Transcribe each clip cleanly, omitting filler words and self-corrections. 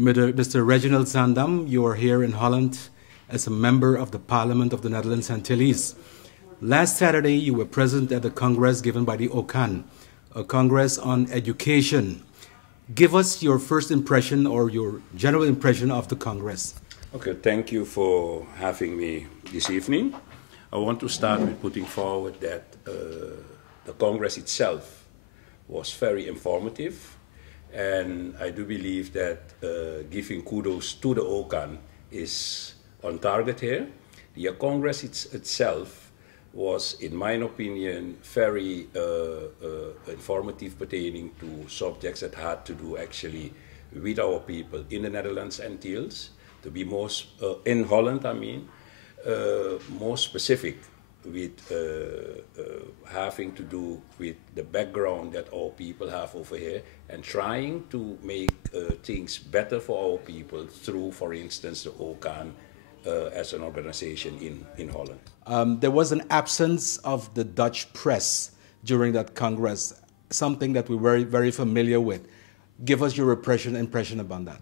Mr. Reginald Zaandam, you are here in Holland as a member of the Parliament of the Netherlands Antilles. Last Saturday, you were present at the Congress given by the OCAN, a Congress on education. Give us your first impression or your general impression of the Congress. Okay, thank you for having me this evening. I want to start with putting forward that the Congress itself was very informative, and I do believe that giving kudos to the OCAN is on target here. The Congress itself was, in my opinion, very informative pertaining to subjects that had to do actually with our people in the Netherlands Antilles. To be more, in Holland, I mean, more specific with having to do with the background that our people have over here and trying to make things better for our people through, for instance, the OCAN as an organization in Holland. There was an absence of the Dutch press during that Congress, something that we're very, very familiar with. Give us your impression about that.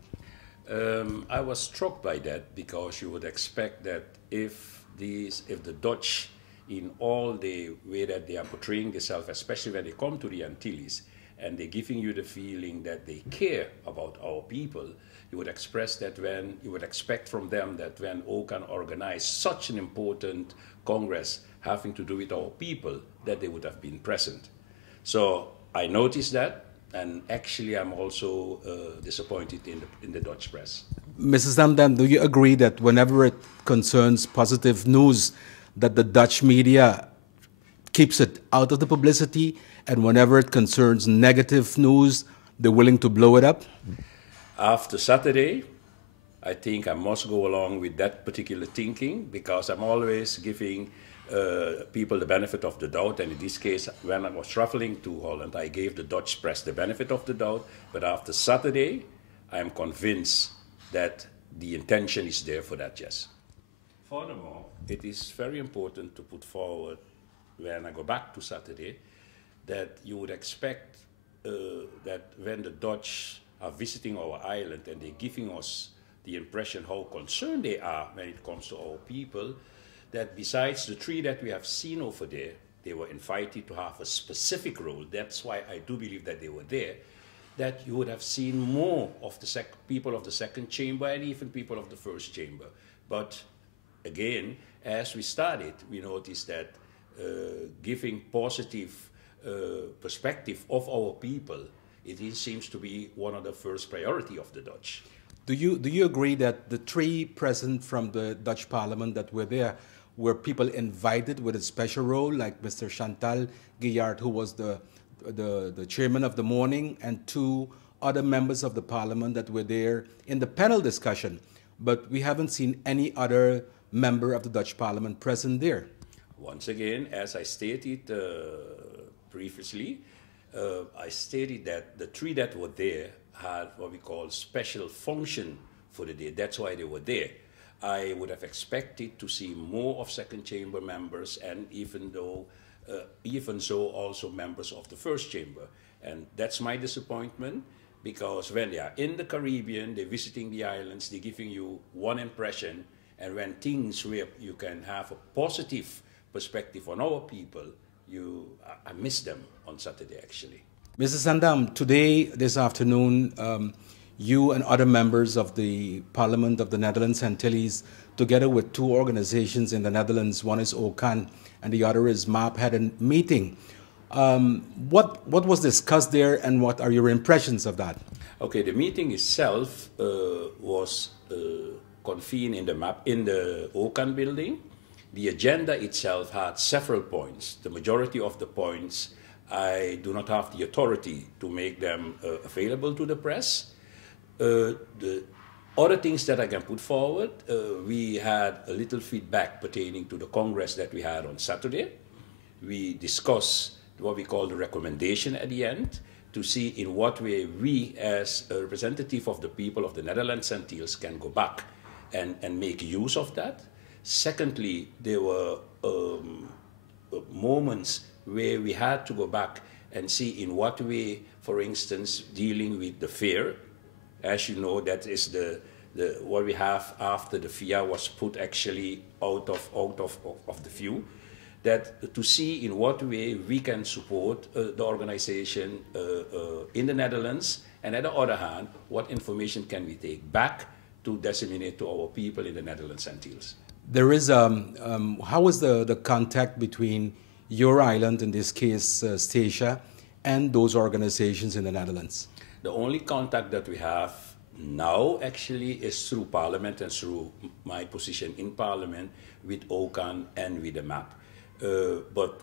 I was struck by that because you would expect that if the Dutch, in all the way that they are portraying themselves, especially when they come to the Antilles, and they're giving you the feeling that they care about our people, you would expect from them that when OCAN organized such an important Congress having to do with our people, that they would have been present. So I noticed that. And actually, I'm also disappointed in the Dutch press. Mrs. Zaandam, do you agree that whenever it concerns positive news, that the Dutch media keeps it out of the publicity, and whenever it concerns negative news, they're willing to blow it up? After Saturday, I think I must go along with that particular thinking, because I'm always giving people the benefit of the doubt, and in this case, when I was traveling to Holland, I gave the Dutch press the benefit of the doubt, but after Saturday, I am convinced that the intention is there for that, yes. Furthermore, it is very important to put forward, when I go back to Saturday, that you would expect that when the Dutch are visiting our island and they're giving us the impression how concerned they are when it comes to our people, that besides the three that we have seen over there, they were invited to have a specific role. That's why I do believe that they were there, that you would have seen more of the people of the second chamber and even people of the first chamber. But again, as we started, we noticed that giving positive perspective of our people, it seems to be one of the first priority of the Dutch. Do you agree that the three present from the Dutch Parliament that were there were people invited with a special role, like Mr. Chantal Guillard, who was the chairman of the morning, and two other members of the Parliament that were there in the panel discussion, but we haven't seen any other member of the Dutch Parliament present there? Once again, as I stated previously, I stated that the three that were there had what we call special function for the day. That's why they were there. I would have expected to see more of second chamber members, and even so also members of the first chamber. And that's my disappointment, because when they are in the Caribbean, they're visiting the islands, they're giving you one impression, and when things where you can have a positive perspective on our people, I miss them on Saturday actually. Mrs. Zaandam, today, this afternoon, you and other members of the Parliament of the Netherlands Antilles, together with two organizations in the Netherlands, one is OCAN and the other is MAP, had a meeting. What was discussed there, and what are your impressions of that? Okay, the meeting itself was convened in the OCAN building. The agenda itself had several points. The majority of the points, I do not have the authority to make them available to the press. The other things that I can put forward, we had a little feedback pertaining to the Congress that we had on Saturday. We discussed what we call the recommendation at the end, to see in what way we, as a representative of the people of the Netherlands Antilles, can go back and make use of that. Secondly, there were moments where we had to go back and see in what way, for instance, dealing with the fare As you know, that is what we have after the FIA was put actually out of the view. That to see in what way we can support the organization in the Netherlands, and at the other hand, what information can we take back to disseminate to our people in the Netherlands and Antilles. There is, how is the contact between your island, in this case STATIA, and those organizations in the Netherlands? The only contact that we have now actually is through Parliament and through my position in Parliament with OCAN and with the MAP. But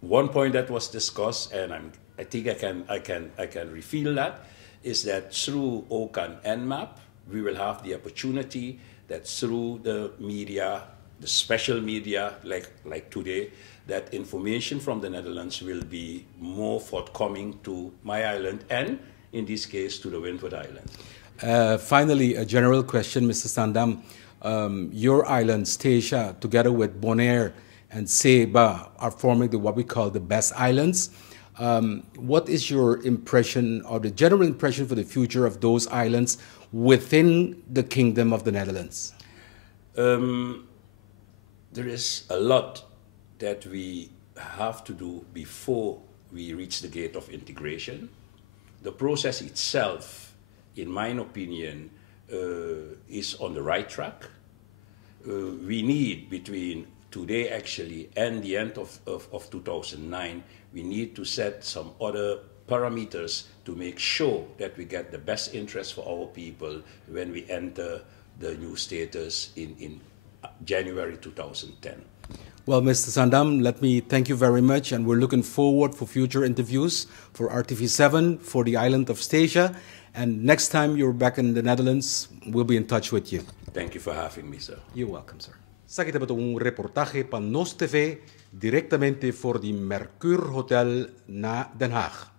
one point that was discussed, and I think I can reveal that, is that through OCAN and MAP, we will have the opportunity that through the media, the special media like today, that information from the Netherlands will be more forthcoming to my island and, in this case, to the Windward Island. Finally, a general question, Mr. Zaandam. Your island, STATIA, together with Bonaire and Ceiba, are forming what we call the best islands. What is your impression, or the general impression for the future of those islands within the Kingdom of the Netherlands? There is a lot that we have to do before we reach the gate of integration. The process itself, in my opinion, is on the right track. We need, between today actually and the end of 2009, we need to set some other parameters to make sure that we get the best interest for our people when we enter the new status in January 2010. Well, Mr. Zaandam, let me thank you very much, and we're looking forward for future interviews for RTV7, for the island of STATIA, and next time you're back in the Netherlands, we'll be in touch with you. Thank you for having me, sir. You're welcome, sir. Sa kita ba itong reportahe pa NOSTEVE directamente for the Mercure Hotel na Den Haag.